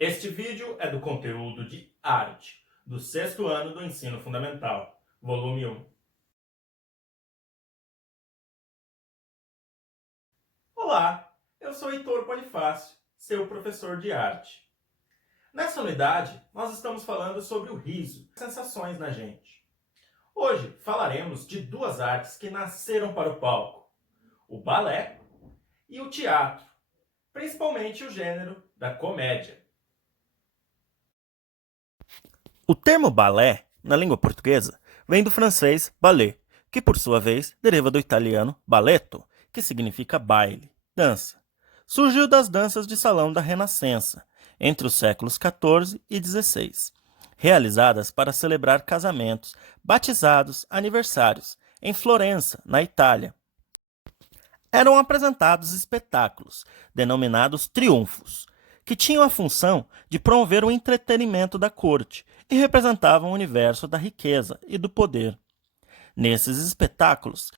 Este vídeo é do conteúdo de arte, do sexto ano do ensino fundamental, volume 1. Olá, eu sou Heitor Bonifácio, seu professor de arte. Nessa unidade, nós estamos falando sobre o riso, sensações na gente. Hoje falaremos de duas artes que nasceram para o palco, o balé e o teatro, principalmente o gênero da comédia. O termo balé, na língua portuguesa, vem do francês ballet, que por sua vez deriva do italiano balletto, que significa baile, dança. Surgiu das danças de salão da Renascença, entre os séculos XIV e XVI, realizadas para celebrar casamentos, batizados, aniversários, em Florença, na Itália. Eram apresentados espetáculos, denominados triunfos, que tinham a função de promover o entretenimento da corte e representavam o universo da riqueza e do poder. Nesses espetáculos,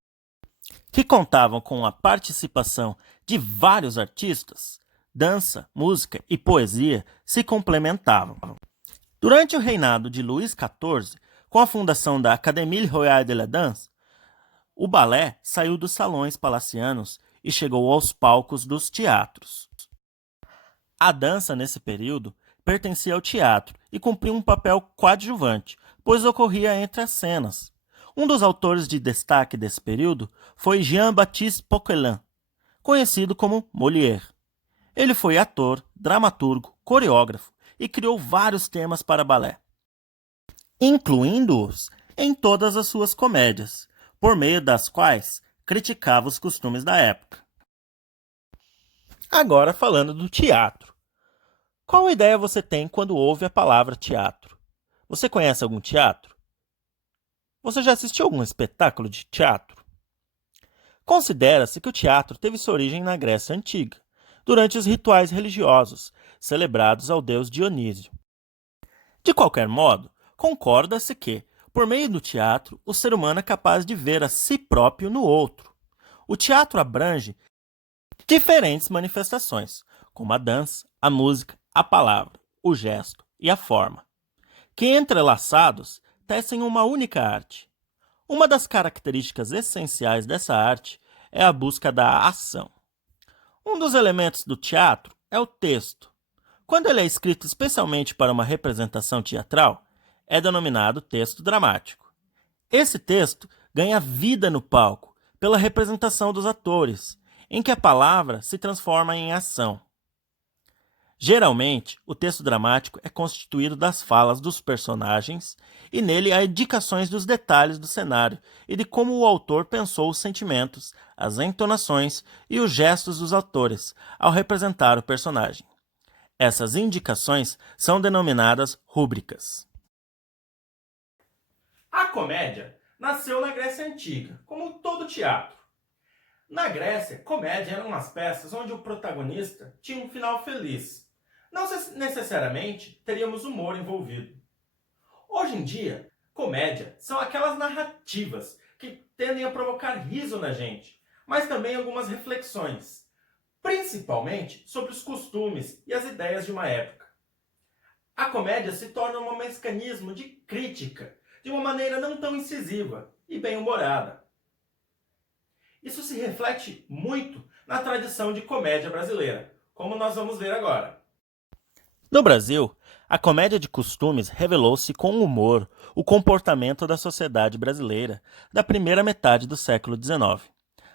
que contavam com a participação de vários artistas, dança, música e poesia se complementavam. Durante o reinado de Luís XIV, com a fundação da Académie Royale de la Danse, o balé saiu dos salões palacianos e chegou aos palcos dos teatros. A dança, nesse período, pertencia ao teatro e cumpria um papel coadjuvante, pois ocorria entre as cenas. Um dos autores de destaque desse período foi Jean-Baptiste Poquelin, conhecido como Molière. Ele foi ator, dramaturgo, coreógrafo e criou vários temas para balé, incluindo-os em todas as suas comédias, por meio das quais criticava os costumes da época. Agora falando do teatro. Qual ideia você tem quando ouve a palavra teatro? Você conhece algum teatro? Você já assistiu algum espetáculo de teatro? Considera-se que o teatro teve sua origem na Grécia Antiga, durante os rituais religiosos celebrados ao deus Dionísio. De qualquer modo, concorda-se que, por meio do teatro, o ser humano é capaz de ver a si próprio no outro. O teatro abrange diferentes manifestações, como a dança, a música, a palavra, o gesto e a forma, que entrelaçados tecem uma única arte. Uma das características essenciais dessa arte é a busca da ação. Um dos elementos do teatro é o texto. Quando ele é escrito especialmente para uma representação teatral, é denominado texto dramático. Esse texto ganha vida no palco pela representação dos atores, em que a palavra se transforma em ação. Geralmente, o texto dramático é constituído das falas dos personagens e nele há indicações dos detalhes do cenário e de como o autor pensou os sentimentos, as entonações e os gestos dos atores ao representar o personagem. Essas indicações são denominadas rúbricas. A comédia nasceu na Grécia Antiga, como todo teatro. Na Grécia, comédia eram as peças onde o protagonista tinha um final feliz. Não necessariamente teríamos humor envolvido. Hoje em dia, comédia são aquelas narrativas que tendem a provocar riso na gente, mas também algumas reflexões, principalmente sobre os costumes e as ideias de uma época. A comédia se torna um mecanismo de crítica, de uma maneira não tão incisiva e bem-humorada. Isso se reflete muito na tradição de comédia brasileira, como nós vamos ver agora. No Brasil, a comédia de costumes revelou-se com humor o comportamento da sociedade brasileira da primeira metade do século XIX.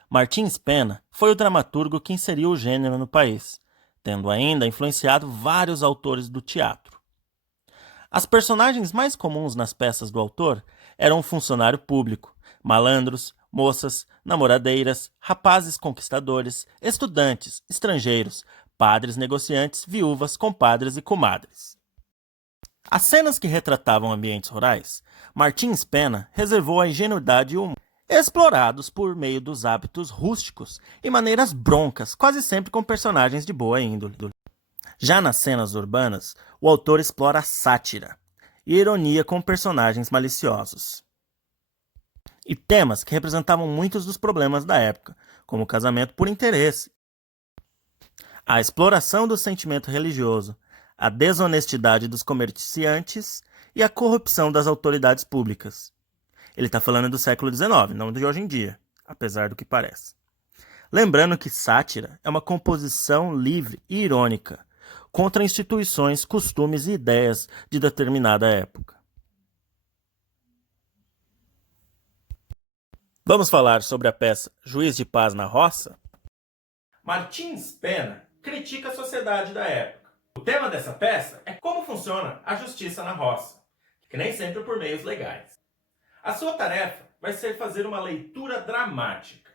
Martins Pena foi o dramaturgo que inseriu o gênero no país, tendo ainda influenciado vários autores do teatro. As personagens mais comuns nas peças do autor eram um funcionário público, malandros, moças, namoradeiras, rapazes conquistadores, estudantes, estrangeiros, padres negociantes, viúvas, compadres e comadres. As cenas que retratavam ambientes rurais, Martins Pena reservou a ingenuidade e o humor, explorados por meio dos hábitos rústicos e maneiras broncas, quase sempre com personagens de boa índole. Já nas cenas urbanas, o autor explora a sátira e ironia com personagens maliciosos e temas que representavam muitos dos problemas da época, como o casamento por interesse, a exploração do sentimento religioso, a desonestidade dos comerciantes e a corrupção das autoridades públicas. Ele está falando do século XIX, não de hoje em dia, apesar do que parece. Lembrando que sátira é uma composição livre e irônica contra instituições, costumes e ideias de determinada época. Vamos falar sobre a peça Juiz de Paz na Roça? Martins Pena critica a sociedade da época. O tema dessa peça é como funciona a justiça na roça, que nem sempre por meios legais. A sua tarefa vai ser fazer uma leitura dramática.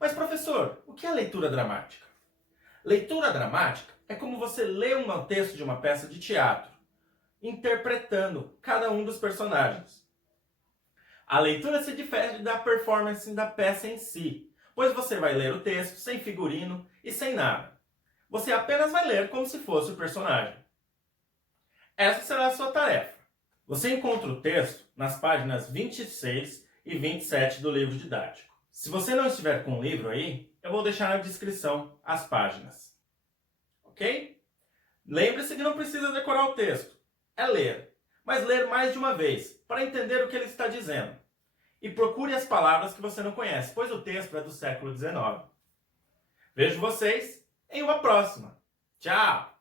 Mas, professor, o que é leitura dramática? Leitura dramática é como você lê um texto de uma peça de teatro, interpretando cada um dos personagens. A leitura se difere da performance da peça em si, pois você vai ler o texto sem figurino e sem nada. Você apenas vai ler como se fosse o personagem. Essa será a sua tarefa. Você encontra o texto nas páginas 26 e 27 do livro didático. Se você não estiver com o livro aí, eu vou deixar na descrição as páginas. Ok? Lembre-se que não precisa decorar o texto. É ler. Mas ler mais de uma vez, para entender o que ele está dizendo. E procure as palavras que você não conhece, pois o texto é do século XIX. Vejo vocês em uma próxima. Tchau!